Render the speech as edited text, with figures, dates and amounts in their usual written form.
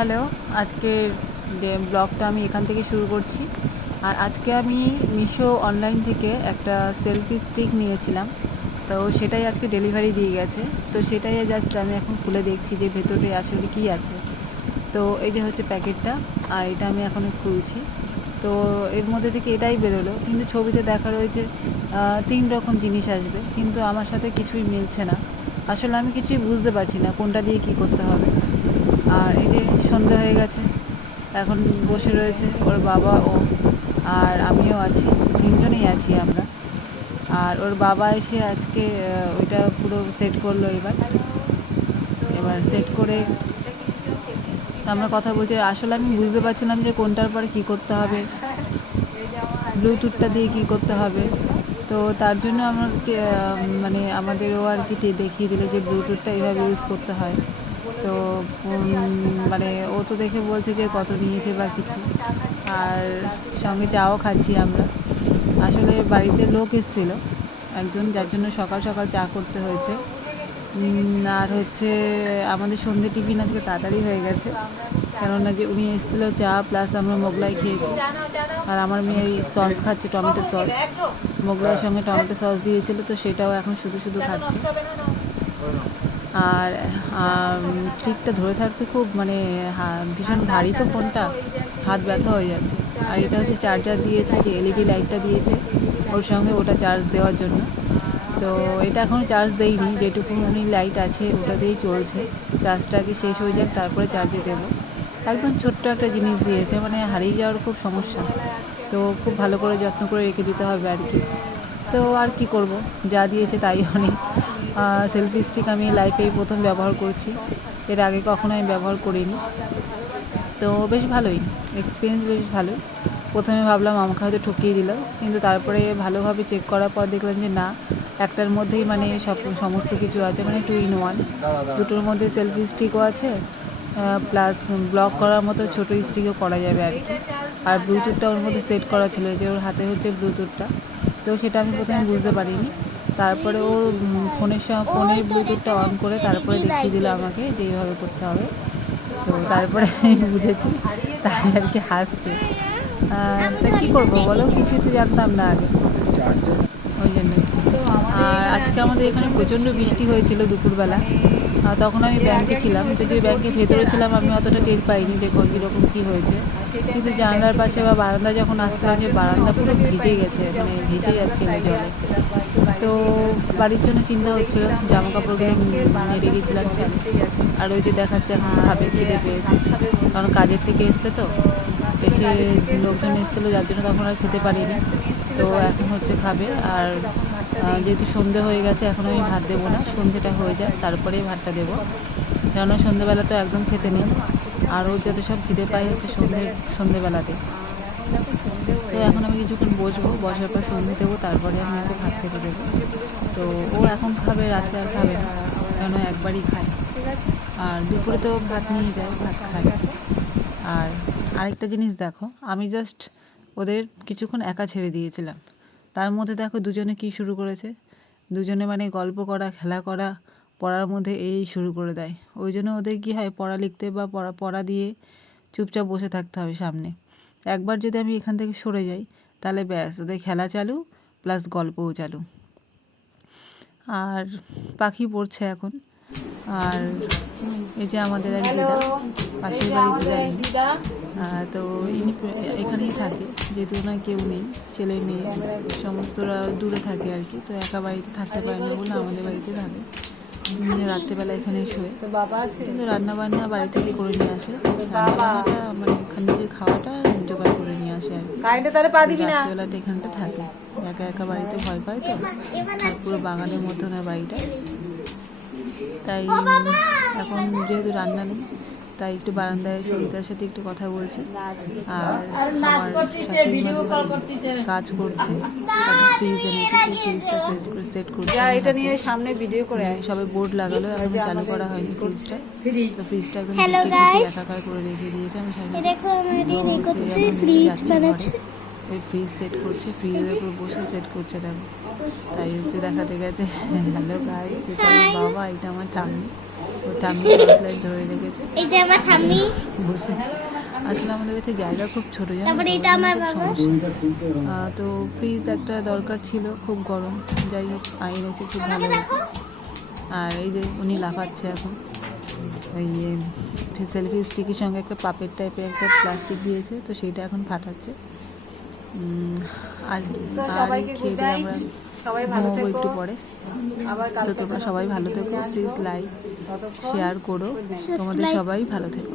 Hello, আজকের ব্লগটা আমি এখান থেকে শুরু করছি। আর আজকে আমি মিশো অনলাইন থেকে একটা সেলফি স্টিক নিয়েছিলাম, তো সেটাই আজকে ডেলিভারি দিয়ে গেছে। তো সেটাই জাস্ট আমি এখন খুলে দেখছি যে ভেতরে আসলে কী আছে। তো এই যে হচ্ছে প্যাকেটটা, আর এটা আমি এখন খুলছি। তো এর মধ্যে থেকে এটাই বেরোলো, কিন্তু ছবিতে দেখা রয়েছে 3 রকম জিনিস আসবে, কিন্তু আমার সাথে কিছুই মিলছে না। আসলে আমি কিছুই বুঝতে পারছি না কোনটা দিয়ে কী করতে হবে। আর এই যে সন্ধে হয়ে গেছে, এখন বসে রয়েছে ওর বাবা, ও আর আমিও আছি, তিনজনেই আছি আমরা। আর ওর বাবা এসে আজকে ওইটা পুরো সেট করলো। এবার সেট করে আমরা কথা বলছি। আসলে আমি বুঝতে পারছিলাম যে কোনটার পরে কী করতে হবে, ব্লুটুথটা দিয়ে কী করতে হবে। তো তার জন্য আমাকে মানে আমাদেরও আর কি দেখিয়ে দিলে যে ব্লুটুথটা এইভাবে ইউজ করতে হয়। তো মানে ও তো দেখে বলছে যে কত নিয়েছে বা কিছু, আর সঙ্গে চাও খাচ্ছি আমরা। আসলে বাড়িতে লোক এসেছিলো একজন, যার জন্য সকাল সকাল চা করতে হয়েছে। আর হচ্ছে আমাদের সন্ধ্যে টিফিন আজকে তাড়াতাড়ি হয়ে গেছে, কেননা যে উনি এসেছিলো চা প্লাস আমরা মোগলাই খেয়েছি। আর আমার মেয়ে সস খাচ্ছে, টমেটো সস, মোগলাইয়ের সঙ্গে টমেটো সস দিয়েছিল, তো সেটাও এখন শুধু শুধু খাচ্ছে। আর স্টিকটা ধরে থাকতে খুব মানে ভীষণ ভারী, তো ফোনটা হাত ব্যথা হয়ে যাচ্ছে। আর এটা হচ্ছে চার্জার দিয়েছে, যে এলইডি লাইটটা দিয়েছে ওর সঙ্গে, ওটা চার্জ দেওয়ার জন্য। তো এটা এখনও চার্জ দেইনি, যেটুকুনি লাইট আছে ওটা দিয়েই চলছে। চার্জটা আগে শেষ হয়ে যাক, তারপরে চার্জে দেবো। একদম ছোট্ট একটা জিনিস দিয়েছে, মানে হারিয়ে যাওয়ার খুব সমস্যা, তো খুব ভালো করে যত্ন করে রেখে দিতে হবে আর কি। তো আর কি করব, যা দিয়েছে তাই অনেক। সেলফি স্টিক আমি লাইফেই প্রথম ব্যবহার করছি, এর আগে কখনো আমি ব্যবহার করিনি। তো বেশ ভালোই এক্সপিরিয়েন্স, বেশ ভালোই। প্রথমে ভাবলাম আমাকে হয়তো ঠকিয়ে দিল, কিন্তু তারপরে ভালোভাবে চেক করার পর দেখলাম যে না, একটার মধ্যেই মানে সমস্ত কিছু আছে, মানে 2 in 1। দুটোর মধ্যে সেলফি স্টিকও আছে, প্লাস ব্লগ করার মতো ছোটো স্টিকও করা যাবে আর কি। আর ব্লুটুথটা ওর মধ্যে সেট করা ছিল, যে ওর হাতে হচ্ছে ব্লুটুথটা। তো সেটা আমি প্রথমে বুঝতে পারিনি। তারপরে ও ফোনের ব্লুটুথটা অন করে তারপরে দেখিয়ে দিল আমাকে যে এইভাবে করতে হবে। তো তারপরে আমি বুঝেছি, তাই আর কি হাসছে। তা কী করবো বলো, কিছুই তো জানতাম না আগে, ওই জন্য। আর আজকে আমাদের এখানে প্রচণ্ড বৃষ্টি হয়েছিল দুপুরবেলা। তখন আমি ব্যাংকে ছিলাম, যদিও ব্যাংকের ভেতরে ছিলাম, আমি অতটা টের পাইনি যে কীরকম কী হয়েছে। কিন্তু জানলার পাশে বা বারান্দা যখন আসছিলাম, যে বারান্দা পুরো ভিজে গেছে, মানে ভেসে যাচ্ছিলো জলে। তো বাড়ির জন্য চিন্তা হচ্ছিল, জামা কাপড়গুলো নেড়ে গেছিলাম ছাদে। আর ওই যে দেখাচ্ছে এখন খাবে, খিদে পেয়েছে, কারণ কাজের থেকে এসছে, তো এসে লোকজন এসেছিলো, যার জন্য তখন আর খেতে পারিনি। তো এখন হচ্ছে খাবে। আর যেহেতু সন্ধে হয়ে গেছে, এখন আমি ভাত দেবো না, সন্ধেটা হয়ে যায় তারপরেই ভাতটা দেবো, কেননা সন্ধেবেলা তো একদম খেতে নেই। আর ওর যাতে সব খিদে পাই হচ্ছে সন্ধেবেলাতে। তো এখন আমি কিছুক্ষণ বসবো, বসার পর সন্ধে দেবো, তারপরে আমি ওকে ভাত খেতে দেবো। তো ও এখন খাবে, রাত্রে আর খাবে না, কেন একবারই খায়। আর দুপুরে তো ভাত নিয়ে যায়, ভাত খায়। আর আরেকটা জিনিস দেখো, আমি জাস্ট ওদের কিছুক্ষণ একা ছেড়ে দিয়েছিলাম, তার মধ্যে দেখো দুজনে কী শুরু করেছে। দুজনে মানে গল্প করা, খেলা করা, পড়ার মধ্যে এই শুরু করে দেয়। ওই জন্য ওদের কী হয়, পড়া লিখতে বা পড়া দিয়ে চুপচাপ বসে থাকতে হবে সামনে। একবার যদি আমি এখান থেকে সরে যাই, তাহলে ব্যাস, ওদের খেলা চালু প্লাস গল্পও চালু। আর পাখি পড়ছে এখন। আর এই যে আমাদের এক দিদা, পাশের বাড়িতে যায়নি, তো ইনি এখানেই থাকে, যেহেতু ওনার কেউ নেই, ছেলে মেয়ে সমস্তরা দূরে থাকে আর কি। তো একা বাড়িতে থাকতে পারে না বলে আমাদের বাড়িতে থাকে, রাত্রেবেলা এখানেই শোয়ে। কিন্তু রান্নাবান্না বাড়ি থেকে করে নিয়ে আসে, রান্নাবান্নাটা মানে নিজের খাওয়াটা জোগাড় করে নিয়ে আসে আর কি। রাত্রেবেলাটা এখানটা থাকে, একা একা বাড়িতে ভয় পায় তো। আর পুরো বাগানের মধ্যে ওনার বাড়িটা, তাই এখন যেহেতু রান্না নেই, তাই একটু বারান্দায় এসে দিদার সাথে একটু কথা বলছি। আর আমার শাশুড়ি মা কাজ করছে, ফ্রিজ এনেছে, সেই ফ্রিজটা সেট করছে। এটা নিয়ে সামনে ভিডিও করে সবে বোর্ড লাগালো, এখন চালু করা হয়নি ফ্রিজটা। তো ফ্রিজটা একদম একাকার করে রেখে দিয়েছে আমি শাশুড়ি। ওই ফ্রিজ সেট করছে, ফ্রিজের উপর বসে সেট করছে দেখো। তাই হচ্ছে দেখাতে গেছে, হ্যালো গাইস, এটা আমার বাবা, এটা আমার ঠাম্মি। ওর ঠাম্মি টর্চ লাইট ধরে রেখেছে এই যে আমার ঠাম্মি, বসে। আসলে আমাদের বাড়িতে জায়গা খুব ছোটো, জানো তারপরে তো, এটা ওই জন্য আমার খুব বাবা। সমস্যা। তো ফ্রিজ একটা দরকার ছিল, খুব গরম, যাই হোক এনেছে, খুব ভালো আমাকে হয়েছে। দেখো। আর এই যে উনি লাফাচ্ছে এখন, ওই সেলফি স্টিকের সঙ্গে একটা পাপের টাইপের একটা প্লাস্টিক দিয়েছে, তো সেইটা এখন ফাটাচ্ছে। আর আর খেয়ে দিয়ে আমরা ঘুমাবো একটু পরে। তো তোমরা সবাই ভালো থেকো, প্লিজ লাইক শেয়ার করো, তোমাদের সবাই ভালো থেকো।